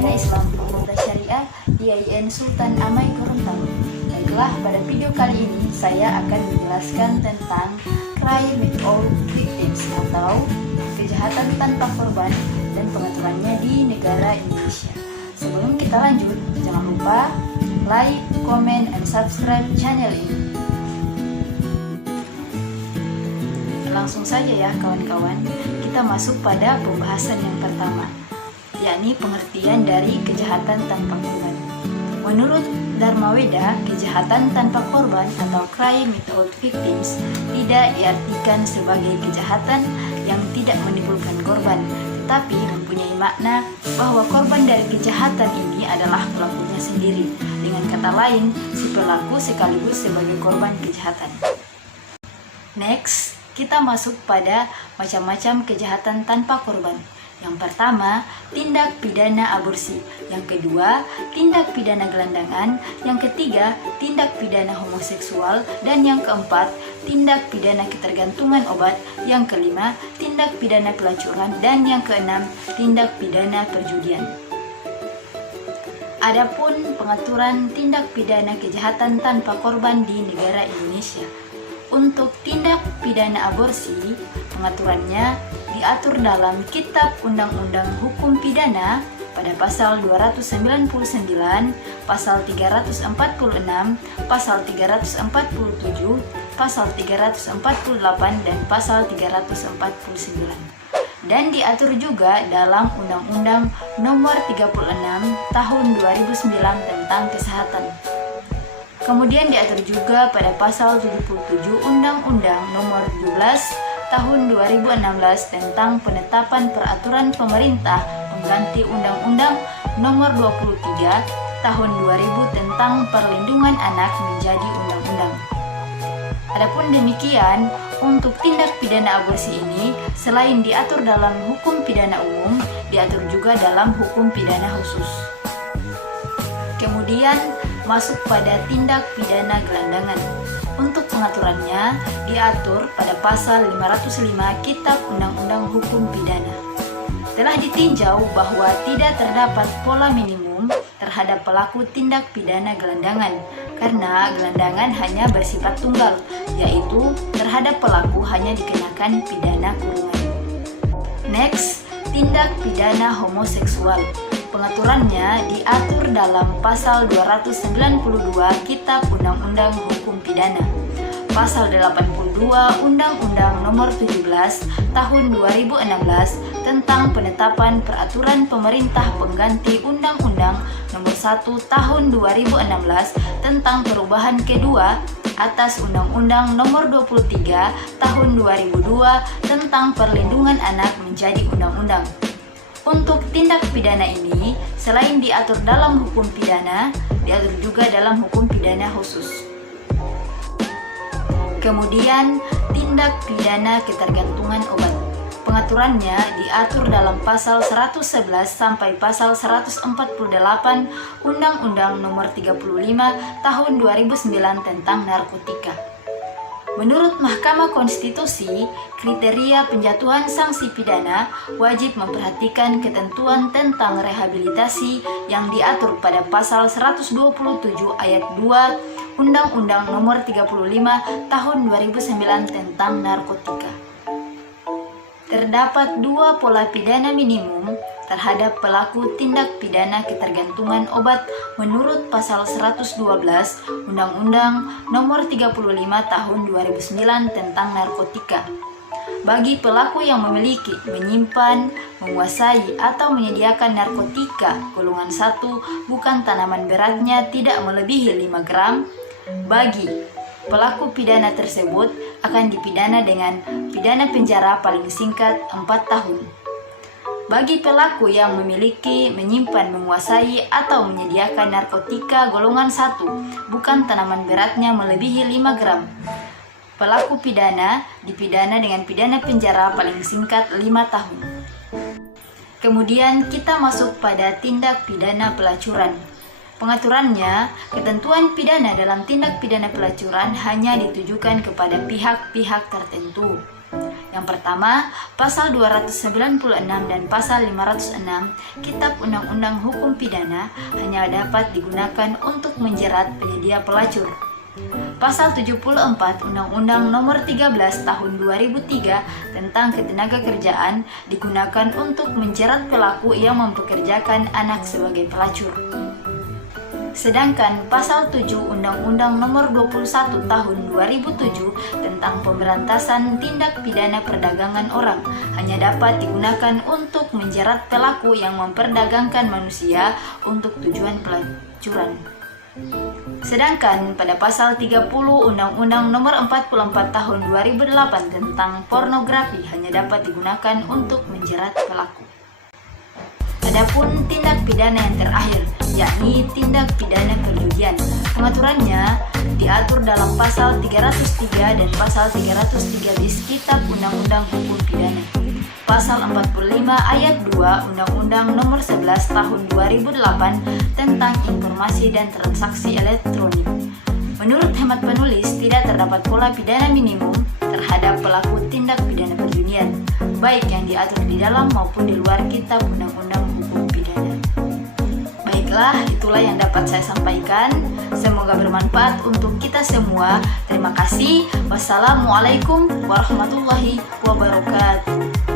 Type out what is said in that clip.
Sarjana Islam Fakultas Syariah IAIN Sultan Amai Gorontalo. Baiklah, pada video kali ini saya akan menjelaskan tentang crime without victims atau kejahatan tanpa korban dan pengaturannya di negara Indonesia. Sebelum kita lanjut, jangan lupa like, comment, and subscribe channel ini. Langsung saja ya kawan-kawan, kita masuk pada pembahasan yang pertama, yakni pengertian dari kejahatan tanpa korban. Menurut Dharmaweda, kejahatan tanpa korban atau crime without victims tidak diartikan sebagai kejahatan yang tidak menimbulkan korban, tetapi mempunyai makna bahwa korban dari kejahatan ini adalah pelakunya sendiri. Dengan kata lain, si pelaku sekaligus sebagai korban kejahatan. Next, kita masuk pada macam-macam kejahatan tanpa korban. Yang pertama, tindak pidana aborsi. Yang kedua, tindak pidana gelandangan. Yang ketiga, tindak pidana homoseksual. Dan yang keempat, tindak pidana ketergantungan obat. Yang kelima, tindak pidana pelacuran. Dan yang keenam, tindak pidana perjudian. Adapun pengaturan tindak pidana kejahatan tanpa korban di negara Indonesia. Untuk tindak pidana aborsi, pengaturannya diatur dalam Kitab Undang-Undang Hukum Pidana pada pasal 299, pasal 346, pasal 347, pasal 348, dan pasal 349. Dan diatur juga dalam Undang-Undang Nomor 36 Tahun 2009 tentang Kesehatan. Kemudian diatur juga pada pasal 77 Undang-Undang Nomor 17 Tahun 2016 tentang penetapan peraturan pemerintah pengganti Undang-Undang Nomor 23 Tahun 2000 tentang perlindungan anak menjadi undang-undang. Adapun demikian, untuk tindak pidana aborsi ini selain diatur dalam hukum pidana umum, diatur juga dalam hukum pidana khusus. Kemudian masuk pada tindak pidana gelandangan. Untuk pengaturannya diatur pada pasal 505 Kitab Undang-Undang Hukum Pidana. Telah ditinjau bahwa tidak terdapat pola minimum terhadap pelaku tindak pidana gelandangan, karena gelandangan hanya bersifat tunggal, yaitu terhadap pelaku hanya dikenakan pidana kurungan. Next, tindak pidana homoseksual. Pengaturannya diatur dalam pasal 292 Kitab Undang-Undang Hukum Pidana, pasal 82 Undang-Undang Nomor 17 Tahun 2016 tentang penetapan peraturan pemerintah pengganti Undang-Undang Nomor 1 Tahun 2016 tentang perubahan kedua atas Undang-Undang Nomor 23 Tahun 2002 tentang perlindungan anak menjadi undang-undang. Untuk tindak pidana ini, selain diatur dalam hukum pidana, diatur juga dalam hukum pidana khusus. Kemudian, tindak pidana ketergantungan obat. Pengaturannya diatur dalam pasal 111 sampai pasal 148 Undang-Undang Nomor 35 Tahun 2009 tentang narkotika. Menurut Mahkamah Konstitusi, kriteria penjatuhan sanksi pidana wajib memperhatikan ketentuan tentang rehabilitasi yang diatur pada pasal 127 ayat 2 Undang-Undang Nomor 35 Tahun 2009 tentang narkotika. Terdapat dua pola pidana minimum terhadap pelaku tindak pidana ketergantungan obat menurut pasal 112 Undang-Undang Nomor 35 Tahun 2009 tentang narkotika. Bagi pelaku yang memiliki, menyimpan, menguasai, atau menyediakan narkotika golongan 1 bukan tanaman beratnya tidak melebihi 5 gram, bagi pelaku pidana tersebut akan dipidana dengan pidana penjara paling singkat 4 tahun. Bagi pelaku yang memiliki, menyimpan, menguasai, atau menyediakan narkotika golongan 1 bukan tanaman beratnya melebihi 5 gram, pelaku pidana dipidana dengan pidana penjara paling singkat 5 tahun. Kemudian kita masuk pada tindak pidana pelacuran. Pengaturannya, ketentuan pidana dalam tindak pidana pelacuran hanya ditujukan kepada pihak-pihak tertentu. Yang pertama, pasal 296 dan pasal 506 Kitab Undang-Undang Hukum Pidana hanya dapat digunakan untuk menjerat penyedia pelacur. Pasal 74 Undang-Undang Nomor 13 Tahun 2003 tentang Ketenagakerjaan digunakan untuk menjerat pelaku yang mempekerjakan anak sebagai pelacur. Sedangkan Pasal 7 Undang-Undang Nomor 21 Tahun 2007 tentang Pemberantasan Tindak Pidana Perdagangan Orang hanya dapat digunakan untuk menjerat pelaku yang memperdagangkan manusia untuk tujuan pelacuran. Sedangkan pada Pasal 30 Undang-Undang Nomor 44 Tahun 2008 tentang pornografi hanya dapat digunakan untuk menjerat pelaku. Adapun tindak pidana yang terakhir, yakni tindak pidana perjudian. Pengaturannya diatur dalam pasal 303 dan pasal 303 bis Kitab Undang-Undang Hukum Pidana. Pasal 45 ayat 2 Undang-Undang Nomor 11 Tahun 2008 tentang informasi dan transaksi elektronik. Menurut hemat penulis, tidak terdapat pola pidana minimum terhadap pelaku tindak pidana perjudian, baik yang diatur di dalam maupun di luar Kitab Undang-Undang Hukum Pidana. Baiklah, itulah yang dapat saya sampaikan. Semoga bermanfaat untuk kita semua. Terima kasih. Wassalamualaikum warahmatullahi wabarakatuh.